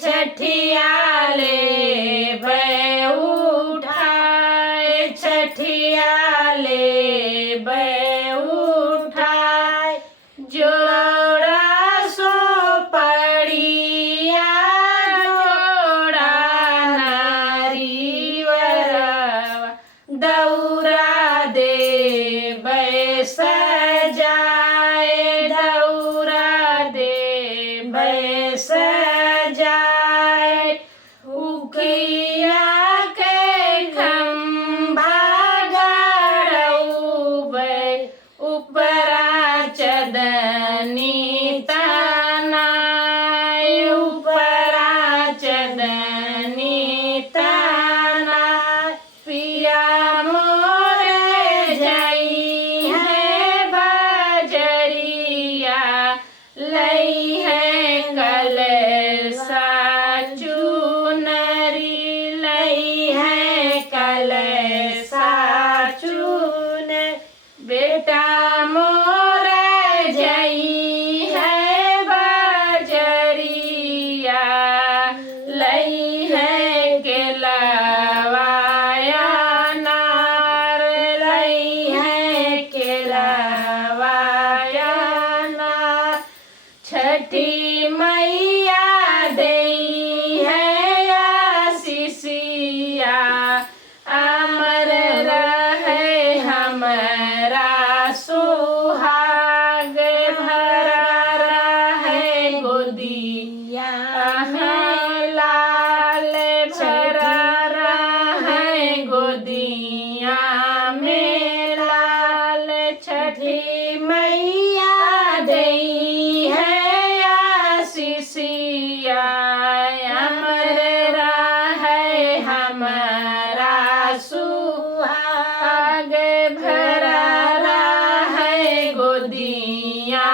छठियाले बै उठाए छठियाले बै उठाए जोड़ा सो पड़िया जोड़ा नारिवरवा दौरा दे बै सजाए दौरा दे बै सजाए उखिया के खंभा गड़ौबै उपरा चदनी तनाय उपरा चदनी तनाय पिया मोरे जई है बजरिया लई है कलसा चुनरी लई है कलसा चुन बेटा मोरे जई है बजरिया लई है केलवाया नार लई है केलवाया नार छठी मैया देई है आशीषिया अमर रहे हमरा सुहाग भरा रहे गोदिया लाल भरा रहे गोदिया में लाल छठी मैया देई है आशीषिया अमर रहे हमारा सुहाग भरा रहे गोदिया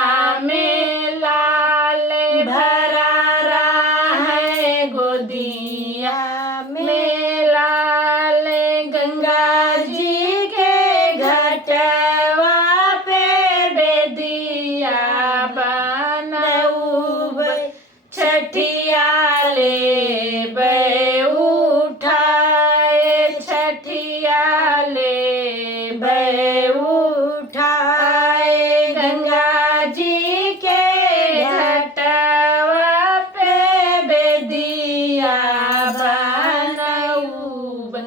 में लाल भरा रहे गोदिया में लाल गंगा जी के घटवा पे बेदिया बनौबै छठियाले बै उठाए छठियाले बै उठाए गंगा जी के घटवा पे बेदिया बनौबै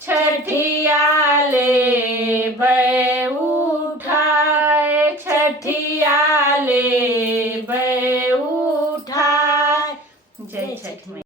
छठियाले बै उठाए छठियाले बै